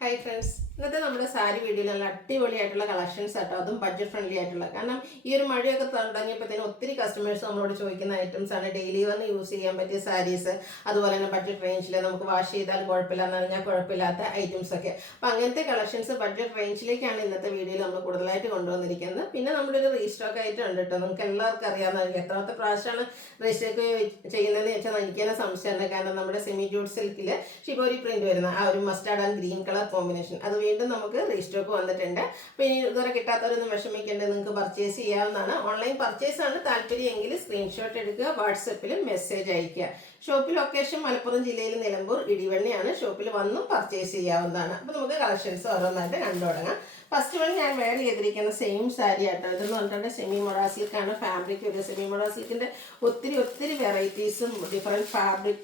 Hi friends, ഇന്നത്തെ നമ്മുടെ സാരി വീഡിയോയിൽ നല്ല അടിപൊളിയായിട്ടുള്ള കളക്ഷൻസ് ആട്ടോ. അതും ബഡ്ജറ്റ് ഫ്രണ്ട്ലി ആയിട്ടുള്ള. കാരണം ഈ ഒരു മഴയൊക്കെ തുടങ്ങിയപ്പോഴത്തേനും ഒത്തിരി കസ്റ്റമേഴ്സ് നമ്മളോട് ചോദിക്കുന്ന ഐറ്റംസ് ആണ്. ഡെയിലി വന്ന് യൂസ് ചെയ്യാൻ പറ്റിയ സാരീസ്, അതുപോലെ തന്നെ ബഡ്ജറ്റ് റേഞ്ചിൽ നമുക്ക് വാഷ് ചെയ്താൽ കുഴപ്പമില്ല, നനഞ്ഞാൽ കുഴപ്പമില്ലാത്ത ഐറ്റംസ് ഒക്കെ. അപ്പം അങ്ങനത്തെ കളക്ഷൻസ് ബഡ്ജറ്റ് റേഞ്ചിലേക്കാണ് ഇന്നത്തെ വീഡിയോയിൽ നമ്മൾ കൂടുതലായിട്ട് കൊണ്ടുവന്നിരിക്കുന്നത്. പിന്നെ നമ്മുടെ ഒരു റീസ്റ്റോക്ക് ആയിട്ട് ഉണ്ട് കേട്ടോ. നമുക്ക് എല്ലാവർക്കും അറിയാവുന്ന എത്രാമത്തെ പ്രാവശ്യമാണ് റീസ്റ്റോക്ക് ചെയ്യുന്നതെന്ന് വെച്ചാൽ എനിക്ക് തന്നെ സംശയമുണ്ട്. കാരണം നമ്മുടെ സെമി ജൂട്ട് സിൽക്കിൽ ഷിബോരി പ്രിന്റ് വരുന്ന ആ ഒരു mustard and green colour combination അത് വീണ്ടും നമുക്ക് റീസ്റ്റോക്ക് വന്നിട്ടുണ്ട്. അപ്പോൾ ഇനി ഇതുവരെ കിട്ടാത്തവരൊന്നും വിഷമിക്കേണ്ടത്, നിങ്ങൾക്ക് പർച്ചേസ് ചെയ്യാവുന്നതാണ്. ഓൺലൈൻ പർച്ചേസ് ആണ് താല്പര്യമെങ്കിൽ സ്ക്രീൻഷോട്ട് എടുക്കുക, വാട്സപ്പിൽ മെസ്സേജ് അയയ്ക്കുക. ഷോപ്പ് ലൊക്കേഷൻ മലപ്പുറം ജില്ലയിൽ നിലമ്പൂർ ഇടിവണ്ണിയാണ്. ഷോപ്പിൽ വന്നും പർച്ചേസ് ചെയ്യാവുന്നതാണ്. അപ്പോൾ നമുക്ക് കളക്ഷൻസ് ഓരോന്നായിട്ട് കണ്ടു തുടങ്ങാം. ഫസ്റ്റ് വൺ ഞാൻ വെയർ ചെയ്തിരിക്കുന്ന സെയിം സാരി ആട്ടോ. ഇതെന്ന് പറഞ്ഞിട്ടുണ്ടെങ്കിൽ സെമി മൊറ സിൽക്കാണ് ഫാബ്രിക് ഒരു സെമി മൊറ സിൽക്കിൻ്റെ ഒത്തിരി വെറൈറ്റീസും ഡിഫറെൻറ്റ് ഫാബ്രിക്,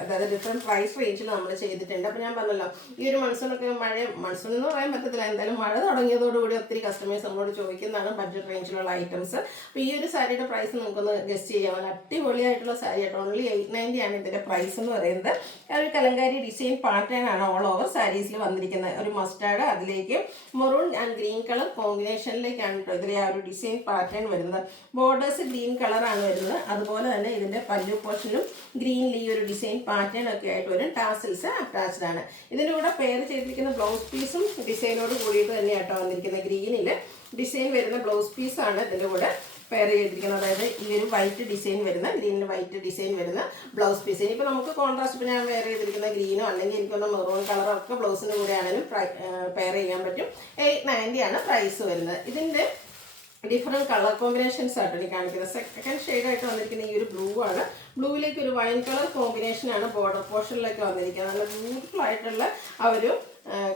അതായത് ഡിഫറെൻറ്റ് പ്രൈസ് റേഞ്ചിൽ നമ്മൾ ചെയ്തിട്ടുണ്ട്. അപ്പോൾ ഞാൻ പറഞ്ഞല്ലോ, ഈ ഒരു മൺസൂണൊക്കെ മൺസൂൺ എന്ന് പറയാൻ പറ്റത്തില്ല, എന്തായാലും മഴ തുടങ്ങിയതോടുകൂടി ഒത്തിരി കസ്റ്റമേഴ്സ് നമ്മളോട് ചോദിക്കുന്നതാണ് ബഡ്ജറ്റ് റേഞ്ചിലുള്ള ഐറ്റംസ്. അപ്പോൾ ഈ ഒരു സാരിയുടെ പ്രൈസ് നമുക്കൊന്ന് ഗസ്റ്റ് ചെയ്യാൻ അടിപൊളിയായിട്ടുള്ള സാരി ആട്ടോ. ഓൺലി 890 ആണ് ഇതിൻ്റെ പ്രൈസ് എന്ന് പറയുന്നത്. ഒരു കലങ്കാരി ഡിസൈൻ പാറ്റേൺ ആണ് ഓൾ ഓവർ സാരീസിൽ വന്നിരിക്കുന്നത്. ഒരു മസ്റ്റാർഡ്, അതിലേക്ക് മെറൂൺ ആൻഡ് ഗ്രീൻ കളർ കോമ്പിനേഷനിലേക്കാണ് കേട്ടോ ഇതിലെ ആ ഒരു ഡിസൈൻ പാറ്റേൺ വരുന്നത്. ബോർഡേഴ്സ് ഗ്രീൻ കളറാണ് വരുന്നത്. അതുപോലെ തന്നെ ഇതിൻ്റെ പല്ലു പോർഷനിലും ഗ്രീനിൽ ഈ ഒരു ഡിസൈൻ പാറ്റേൺ ഒക്കെ ആയിട്ട് വരും. ടാസിൽസ് അറ്റാച്ച്ഡ് ആണ്. ഇതിൻ്റെ കൂടെ പെയർ ചെയ്തിരിക്കുന്ന ബ്ലൗസ് പീസും ഡിസൈനോട് കൂടിയിട്ട് തന്നെയാട്ടോ വന്നിരിക്കുന്നത്. ഗ്രീനിൽ ഡിസൈൻ വരുന്ന ബ്ലൗസ് പീസാണ് ഇതിൻ്റെ കൂടെ പെയർ ചെയ്തിരിക്കുന്നത്. അതായത് ഈ ഒരു വൈറ്റ് ഡിസൈൻ വരുന്ന, ഗ്രീനിൽ വൈറ്റ് ഡിസൈൻ വരുന്ന ബ്ലൗസ് പീസ്. ഇനിയിപ്പോൾ നമുക്ക് കോൺട്രാസ്റ്റ്, ഇപ്പോൾ ഞാൻ വെയർ ചെയ്തിരിക്കുന്ന ഗ്രീനോ അല്ലെങ്കിൽ എനിക്കൊന്ന് മെറൂൺ കളറൊക്കെ ബ്ലൗസിൻ്റെ കൂടെ ആണെങ്കിലും പെയർ ചെയ്യാൻ പറ്റും. 890 ആണ് പ്രൈസ് വരുന്നത്. ഇതിൻ്റെ ഡിഫറെൻറ്റ് കളർ കോമ്പിനേഷൻസ് ആയിട്ട് എനിക്ക് കാണിക്കുന്നത്. സെക്കൻഡ് ഷെയ്ഡായിട്ട് വന്നിരിക്കുന്ന ഈ ഒരു ബ്ലൂ ആണ്. ബ്ലൂവിലേക്ക് ഒരു വൈൻ കളർ കോമ്പിനേഷനാണ് ബോർഡർ പോർഷനിലേക്ക് വന്നിരിക്കുന്നത്. നല്ല ബ്യൂട്ടിഫുൾ ആയിട്ടുള്ള ആ ഒരു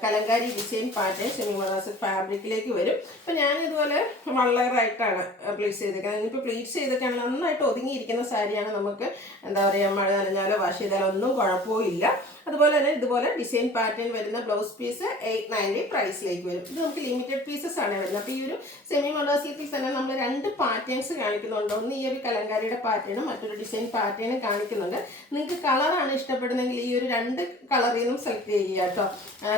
കലങ്കാരി ഡിസൈൻ പാറ്റേൺ സെമി മറാസ് ഫാബ്രിക്കിലേക്ക് വരും. അപ്പം ഞാനിതുപോലെ വൺ ലെയറായിട്ടാണ് പ്ലേസ് ചെയ്തിരിക്കുന്നത്. ഇനിയിപ്പോൾ പ്ലേസ് ചെയ്തിട്ടാണ് നന്നായിട്ട് ഒതുങ്ങിയിരിക്കുന്ന സാരിയാണ്. നമുക്ക് എന്താ പറയുക, മഴ നനഞ്ഞാലോ വാഷ് ചെയ്താലോ ഒന്നും കുഴപ്പമില്ല. അതുപോലെ തന്നെ ഇതുപോലെ ഡിസൈൻ പാറ്റേൺ വരുന്ന ബ്ലൗസ് പീസ് 890 പ്രൈസിലേക്ക് വരും. ഇത് നമുക്ക് ലിമിറ്റഡ് പീസസ് ആണ് വരുന്നത്. അപ്പോൾ ഈ ഒരു സെമി മറാസിൽ തന്നെ നമ്മൾ രണ്ട് പാറ്റേൺസ് കാണിക്കുന്നുണ്ട്. ഒന്ന് ഈ ഒരു കലങ്കാരിയുടെ പാറ്റേണും മറ്റൊരു ഡിസൈൻ പാറ്റേണും കാണിക്കുന്നുണ്ട്. നിങ്ങൾക്ക് കളറാണ് ഇഷ്ടപ്പെടുന്നതെങ്കിൽ ഈ ഒരു രണ്ട് കളറിൽ നിന്നും സെലക്ട് ചെയ്യുക കേട്ടോ.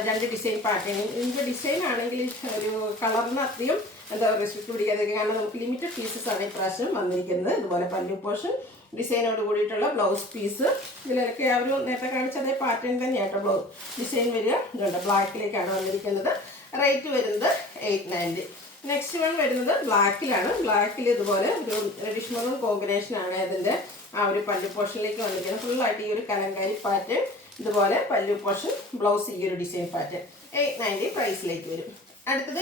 രണ്ട് ഡിസൈൻ പാറ്റേൺ. ഇതിൻ്റെ ഡിസൈൻ ആണെങ്കിൽ ഒരു കളറിന് അധികം എന്താ റെസ്ട്രിക്റ്റ് പിടിക്കാതെ, കാരണം നമുക്ക് ലിമിറ്റഡ് പീസസ് ആണ് ഇപ്രാവശ്യം വന്നിരിക്കുന്നത്. ഇതുപോലെ പല്ലു പോർഷൻ ഡിസൈനോട് കൂടിയിട്ടുള്ള ബ്ലൗസ് പീസ്. ഇതിലൊക്കെ ആ ഒരു നേരത്തെ കാണിച്ച അതേ പാറ്റേൺ തന്നെയാട്ടോ ഡിസൈൻ വരിക. ഇതുണ്ട്, ബ്ലാക്കിലേക്കാണ് വന്നിരിക്കുന്നത്. റേറ്റ് വരുന്നത് 890. നെക്സ്റ്റ് വൺ വരുന്നത് ബ്ലാക്കിലാണ്. ബ്ലാക്കിൽ ഇതുപോലെ ഒരു റെഡിഷ് മെറൂൺ കോമ്പിനേഷനാണ് ഇതിൻ്റെ ആ ഒരു പല്ലു പോർഷനിലേക്ക് വന്നിരിക്കുന്നത്. ഫുള്ളായിട്ട് ഈ ഒരു കലങ്കാരി പാറ്റേൺ, ഇതുപോലെ പല്ലു പോർഷൻ, ബ്ലൗസ് ഈ ഒരു ഡിസൈൻ പാറ്റേൺ 890 പ്രൈസിലേക്ക് വരും. അടുത്തത്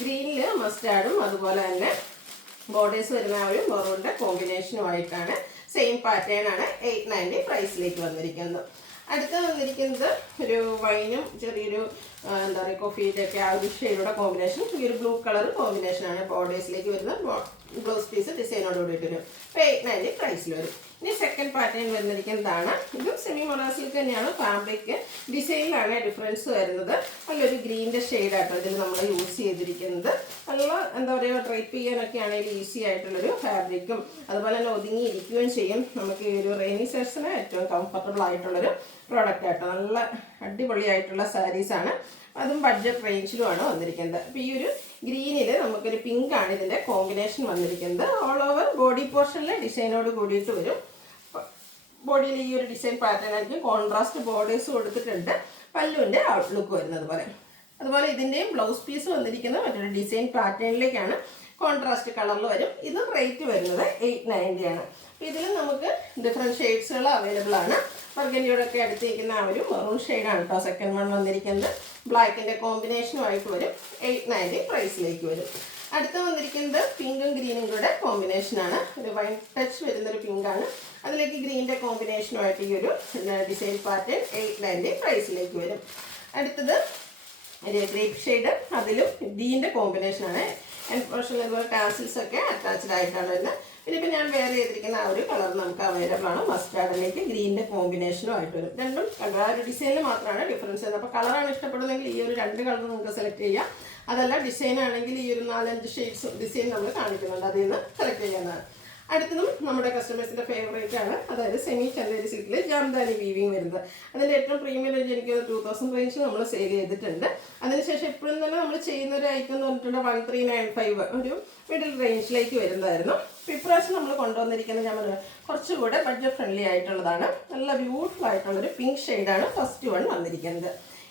ഗ്രീനിൽ മസ്റ്റാർഡും അതുപോലെ തന്നെ ബോർഡേഴ്സ് വരുന്ന ആ ഒരു മെറൂണിൻ്റെ കോമ്പിനേഷനുമായിട്ടാണ്. സെയിം പാറ്റേൺ ആണ് 890 പ്രൈസിലേക്ക് വന്നിരിക്കുന്നത്. അടുത്ത വന്നിരിക്കുന്നത് ഒരു വൈനും ചെറിയൊരു എന്താ പറയുക കോഫിയുടെ ഒക്കെ ആ ഒരു ഷെയ്ഡുടെ കോമ്പിനേഷൻ. ഈ ഒരു ബ്ലൂ കളർ കോമ്പിനേഷനാണ് ബോർഡേഴ്സിലേക്ക് വരുന്ന ബ്ലൗസ് പീസ് ഡിസൈനോട് കൂടിയിട്ട് വരും. അപ്പോൾ 890 പ്രൈസിൽ വരും. ഇനി സെക്കൻഡ് പാറ്റേൺ വരുന്നിരിക്കുന്നതാണ്. ഇതും സെമി മൊറാസിൽക്ക് തന്നെയാണ്. ഫാബ്രിക് ഡിസൈനിലാണ് ഡിഫറൻസ് വരുന്നത്. നല്ലൊരു ഗ്രീൻ്റെ ഷെയ്ഡാട്ടോ ഇതിൽ നമ്മൾ യൂസ് ചെയ്തിരിക്കുന്നത്. നല്ല എന്താ പറയുക, ഡ്രൈപ്പ് ചെയ്യാനൊക്കെ ആണെങ്കിൽ ഈസി ആയിട്ടുള്ളൊരു ഫാബ്രിക്കും അതുപോലെ തന്നെ ഒതുങ്ങിയിരിക്കുകയും ചെയ്യും. നമുക്ക് ഈ ഒരു റെയിനി സീസണിന് ഏറ്റവും കംഫർട്ടബിൾ ആയിട്ടുള്ളൊരു പ്രോഡക്റ്റ് ആട്ടോ. നല്ല അടിപൊളിയായിട്ടുള്ള സാരീസാണ്. അതും ബഡ്ജറ്റ് റേഞ്ചിലുമാണ് വന്നിരിക്കുന്നത്. അപ്പോൾ ഈ ഒരു ഗ്രീനിൽ നമുക്കൊരു പിങ്കാണ് ഇതിൻ്റെ കോമ്പിനേഷൻ വന്നിരിക്കുന്നത്. ഓൾ ഓവർ ബോഡി പോർഷനിൽ ഡിസൈനോട് കൂടിയിട്ട് വരും. ബോഡിയിൽ ഈ ഒരു ഡിസൈൻ പാറ്റേൺ ആയിരിക്കും. കോൺട്രാസ്റ്റ് ബോർഡേഴ്സ് കൊടുത്തിട്ടുണ്ട്. പല്ലുവിൻ്റെ ഔട്ട്ലുക്ക് വരുന്നത് പോലെ. അതുപോലെ ഇതിൻ്റെയും ബ്ലൗസ് പീസ് വന്നിരിക്കുന്നത് മറ്റൊരു ഡിസൈൻ പാറ്റേണിലേക്കാണ്. കോൺട്രാസ്റ്റ് കളറിൽ വരും. ഇത് റേറ്റ് വരുന്നത് 890 ആണ്. അപ്പോൾ ഇതിൽ നമുക്ക് ഡിഫറെൻറ്റ് ഷെയ്ഡ്സുകൾ അവൈലബിൾ ആണ്. ബർഗൻഡിയോടൊക്കെ അടുത്തിരിക്കുന്ന ആ ഒരു മെറൂൺ ഷെയ്ഡാണ് കേട്ടോ സെക്കൻഡ് വൺ വന്നിരിക്കുന്നത്. ബ്ലാക്കിൻ്റെ കോമ്പിനേഷനുമായിട്ട് വരും. 890 പ്രൈസിലേക്ക് വരും. അടുത്ത് വന്നിരിക്കുന്നത് പിങ്കും ഗ്രീനും കൂടെ കോമ്പിനേഷനാണ്. ഒരു വൈൻ ടച്ച് വരുന്നൊരു പിങ്കാണ്. അതിലേക്ക് ഗ്രീനിൻ്റെ കോമ്പിനേഷനുമായിട്ട് ഈ ഒരു ഡിസൈൻ പാറ്റേൺ 890 പ്രൈസിലേക്ക് വരും. അടുത്തത് ഒരു ഗ്രേപ്പ് ഷെയ്ഡ്, അതിലും ഗ്രീനിൻ്റെ കോമ്പിനേഷനാണ്. എൻഡ് പോർഷനിൽ ഇതുപോലെ ടാസിൽസ് ഒക്കെ അറ്റാച്ച്ഡ് ആയിട്ടാണ് വരുന്നത്. പിന്നെ ഇപ്പം ഞാൻ വെയർ ചെയ്തിരിക്കുന്ന ആ ഒരു കളർ നമുക്ക് അവൈലബിൾ ആണ്. മസ്റ്റാർഡിലേക്ക് ഗ്രീനിൻ്റെ കോമ്പിനേഷനും ആയിട്ട് വരും. രണ്ടും ആ ഒരു ഡിസൈനിൽ മാത്രമാണ് ഡിഫറൻസ് വരുന്നത്. അപ്പോൾ കളറാണ് ഇഷ്ടപ്പെടുന്നതെങ്കിൽ ഈ ഒരു രണ്ട് കളർ നമുക്ക് സെലക്ട് ചെയ്യാം. അതല്ല ഡിസൈൻ ആണെങ്കിൽ ഈ ഒരു 4-5 ഷെയ്ഡ്സ് ഡിസൈൻ നമ്മൾ കാണിക്കുന്നുണ്ട്, അതിൽ നിന്ന് സെലക്ട് ചെയ്യുന്നതാണ്. അടുത്തതും നമ്മുടെ കസ്റ്റമേഴ്സിൻ്റെ ഫേവറേറ്റ് ആണ്, അതായത് സെമി ചന്തേരി സിൽക്കിൽ ജാംദാനി വീവിങ് വരുന്നത്. അതിൻ്റെ ഏറ്റവും പ്രീമിയം റേഞ്ച് എനിക്ക് 2000 റേഞ്ച് നമ്മൾ സെയിൽ ചെയ്തിട്ടുണ്ട്. അതിനുശേഷം ഇപ്പോഴും തന്നെ നമ്മൾ ചെയ്യുന്ന ഒരു ഐറ്റം എന്ന് പറഞ്ഞിട്ടുണ്ട് 1395 ഒരു മിഡിൽ റേഞ്ചിലേക്ക് വരുന്നതായിരുന്നു. ഇപ്രാവശ്യം നമ്മൾ കൊണ്ടുവന്നിരിക്കുന്നത് ഞാൻ പറഞ്ഞത് കുറച്ചുകൂടെ ബഡ്ജറ്റ് ഫ്രണ്ട്ലി ആയിട്ടുള്ളതാണ്. നല്ല ബ്യൂട്ടിഫുൾ ആയിട്ടുള്ളൊരു പിങ്ക് ഷെയ്ഡാണ് ഫസ്റ്റ് വൺ വന്നിരിക്കുന്നത്.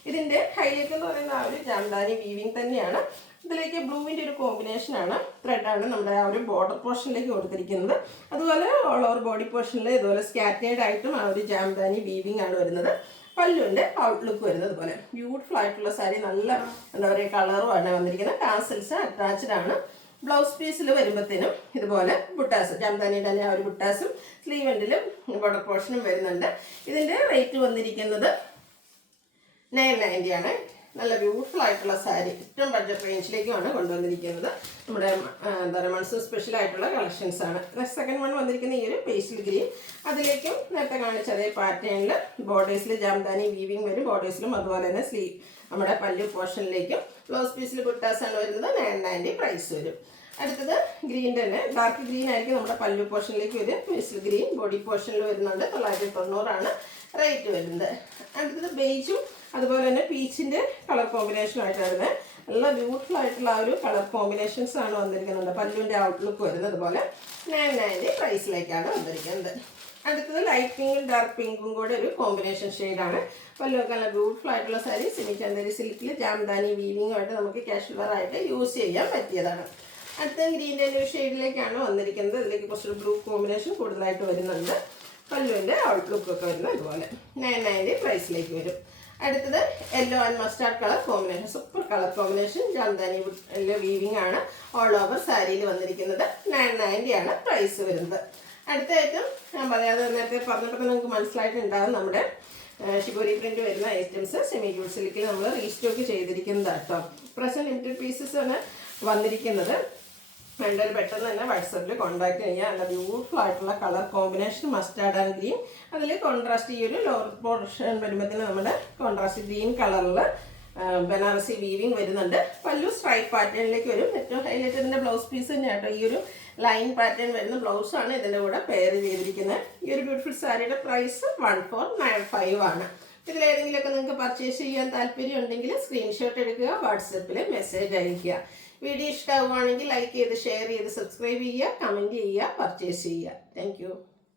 ഇതിൻ്റെ ഹൈലൈറ്റ് എന്ന് പറയുന്ന ആ ഒരു ജാംദാനി വീവിങ് തന്നെയാണ്. ഇതിലേക്ക് ബ്ലൂവിൻ്റെ ഒരു കോമ്പിനേഷനാണ്, ത്രെഡാണ് നമ്മുടെ ആ ഒരു ബോർഡർ പോർഷനിലേക്ക് കൊടുത്തിരിക്കുന്നത്. അതുപോലെ ഓൾ ഓവർ ബോഡി പോർഷനിൽ ഇതുപോലെ സ്കാറ്റേഡ് ആയിട്ടും ആ ഒരു ജാംദാനി വീവിങ് ആണ് വരുന്നത്. പല്ലുവിൻ്റെ ഔട്ട്ലുക്ക് വരുന്നത് പോലെ ബ്യൂട്ടിഫുൾ ആയിട്ടുള്ള സാരി, നല്ല എന്താ പറയുക കളറുമാണ് വന്നിരിക്കുന്നത്. ടാസൽസ് അറ്റാച്ച്ഡ് ആണ്. ബ്ലൗസ് പീസിൽ വരുമ്പോഴത്തേനും ഇതുപോലെ ബുട്ടാസ്, ജാംദാനിയുടെ തന്നെ ആ ഒരു ബുട്ടാസും സ്ലീവ് എൻഡിലും ബോർഡർ പോർഷനും വരുന്നുണ്ട്. ഇതിൻ്റെ റേറ്റ് വന്നിരിക്കുന്നത് 990 ആണ്. നല്ല ബ്യൂട്ടിഫുൾ ആയിട്ടുള്ള സാരി ഏറ്റവും ബഡ്ജറ്റ് റേഞ്ചിലേക്കുമാണ് കൊണ്ടുവന്നിരിക്കുന്നത്. നമ്മുടെ എന്താ പറയുക മൺസൂൺ സ്പെഷ്യൽ ആയിട്ടുള്ള കളക്ഷൻസ് ആണ്. സെക്കൻഡ് വൺ വന്നിരിക്കുന്ന ഈ ഒരു പേസ്റ്റൽ ഗ്രീൻ, അതിലേക്കും നേരത്തെ കാണിച്ച അതേ പാറ്റേണിൽ ബോർഡേഴ്സിൽ ജാംദാനി വീവിങ് വരും, ബോർഡേഴ്സിലും അതുപോലെ തന്നെ സ്ലീവ് നമ്മുടെ പല്ലു പോർഷനിലേക്കും. ബ്ലൗസ് പീസിൽ കുട്ടാസാണ് വരുന്നത്. 990 പ്രൈസ് വരും. അടുത്തത് ഗ്രീൻ തന്നെ, ഡാർക്ക് ഗ്രീൻ ആയിരിക്കും നമ്മുടെ പല്ലു പോർഷനിലേക്ക് വരും. പേസ്റ്റൽ ഗ്രീൻ ബോഡി പോർഷനിൽ വരുന്നുണ്ട്. 990 റേറ്റ് വരുന്നത്. അടുത്തത് ബേജും അതുപോലെ തന്നെ പീച്ചിൻ്റെ കളർ കോമ്പിനേഷനുമായിട്ടാണ് വരുന്നത്. നല്ല ബ്യൂട്ടിഫുൾ ആയിട്ടുള്ള ആ ഒരു കളർ കോമ്പിനേഷൻസ് ആണ് വന്നിരിക്കുന്നുണ്ട്. പല്ലുവിൻ്റെ ഔട്ട്ലുക്ക് വരുന്നത് പോലെ 990 പ്രൈസിലേക്കാണ് വന്നിരിക്കുന്നത്. അടുത്തത് ലൈറ്റ് പിങ്കും ഡാർക്ക് പിങ്കും കൂടെ ഒരു കോമ്പിനേഷൻ ഷെയ്ഡാണ്. പല്ലുവൊക്കെ നല്ല ബ്യൂട്ടിഫുൾ ആയിട്ടുള്ള സാരി, സെമി ചന്തേരി സിൽക്കിൽ ജാംദാനി വീവിങ്ങുമായിട്ട് നമുക്ക് കാഷ്വൽ ആയിട്ട് യൂസ് ചെയ്യാൻ പറ്റിയതാണ്. അടുത്ത ഗ്രീൻ്റെ ഒരു ഷെയ്ഡിലേക്കാണ് വന്നിരിക്കുന്നത്. ഇതിലേക്ക് കുറച്ചൊരു ബ്ലൂ കോമ്പിനേഷൻ കൂടുതലായിട്ട് വരുന്നുണ്ട്. പല്ലുവിൻ്റെ ഔട്ട്ലുക്കൊക്കെ വരുന്നത് ഇതുപോലെ 990 പ്രൈസിലേക്ക് വരും. അടുത്തത് yellow and mustard colour combination, super colour combination. Jamdani weaving ആണ് ഓൾ ഓവർ സാരിയിൽ വന്നിരിക്കുന്നത്. 990 ആണ് പ്രൈസ് വരുന്നത്. അടുത്ത ഐറ്റം ഞാൻ പറയാതെ നേരത്തെ പറഞ്ഞപ്പോൾ നിങ്ങൾക്ക് മനസ്സിലായിട്ടുണ്ടാകും, നമ്മുടെ ഷിബോരി പ്രിന്റ് വരുന്ന ഐറ്റംസ് സെമി ജൂട്ട് സിൽക്കിൽ നമ്മൾ റീസ്റ്റോക്ക് ചെയ്തിരിക്കുന്നതാണ് കേട്ടോ. പ്രസന്റ് ലിമിറ്റഡ് പീസസ് ആണ് വന്നിരിക്കുന്നത്. വേണ്ടവർ പെട്ടെന്ന് തന്നെ വാട്സാപ്പിൽ കോൺടാക്ട് ചെയ്യുക. നല്ല ബ്യൂട്ടിഫുൾ ആയിട്ടുള്ള colour combination mustard and green, അതിൽ കോൺട്രാസ്റ്റ് ഈ ഒരു ലോവർ പോർഷൻ വരുമ്പോഴത്തേന് നമ്മുടെ കോൺട്രാസ്റ്റ് ഗ്രീൻ കളറിൽ ബനാറസി വീവിങ് വരുന്നുണ്ട്. പല്ലു സ്ട്രൈപ്പ് പാറ്റേണിലേക്ക് വരും. ഏറ്റവും ഹൈലൈറ്റ് ഇതിൻ്റെ ബ്ലൗസ് പീസ് തന്നെയാണ് കേട്ടോ. ഈ ഒരു ലൈൻ പാറ്റേൺ വരുന്ന ബ്ലൗസാണ് ഇതിൻ്റെ കൂടെ പെയർ ചെയ്തിരിക്കുന്നത്. ഈ ഒരു ബ്യൂട്ടിഫുൾ സാരിയുടെ പ്രൈസ് 1495 ആണ്. ഇതിലേതെങ്കിലുമൊക്കെ നിങ്ങൾക്ക് പർച്ചേസ് ചെയ്യാൻ താല്പര്യം ഉണ്ടെങ്കിൽ സ്ക്രീൻഷോട്ട് എടുക്കുക, വാട്സപ്പിൽ മെസ്സേജ് അയയ്ക്കുക. വീഡിയോ ഇഷ്ടമാവുകയാണെങ്കിൽ ലൈക്ക് ചെയ്ത് ഷെയർ ചെയ്ത് സബ്സ്ക്രൈബ് ചെയ്യുക, കമൻറ്റ് ചെയ്യുക, പർച്ചേസ് ചെയ്യുക. താങ്ക്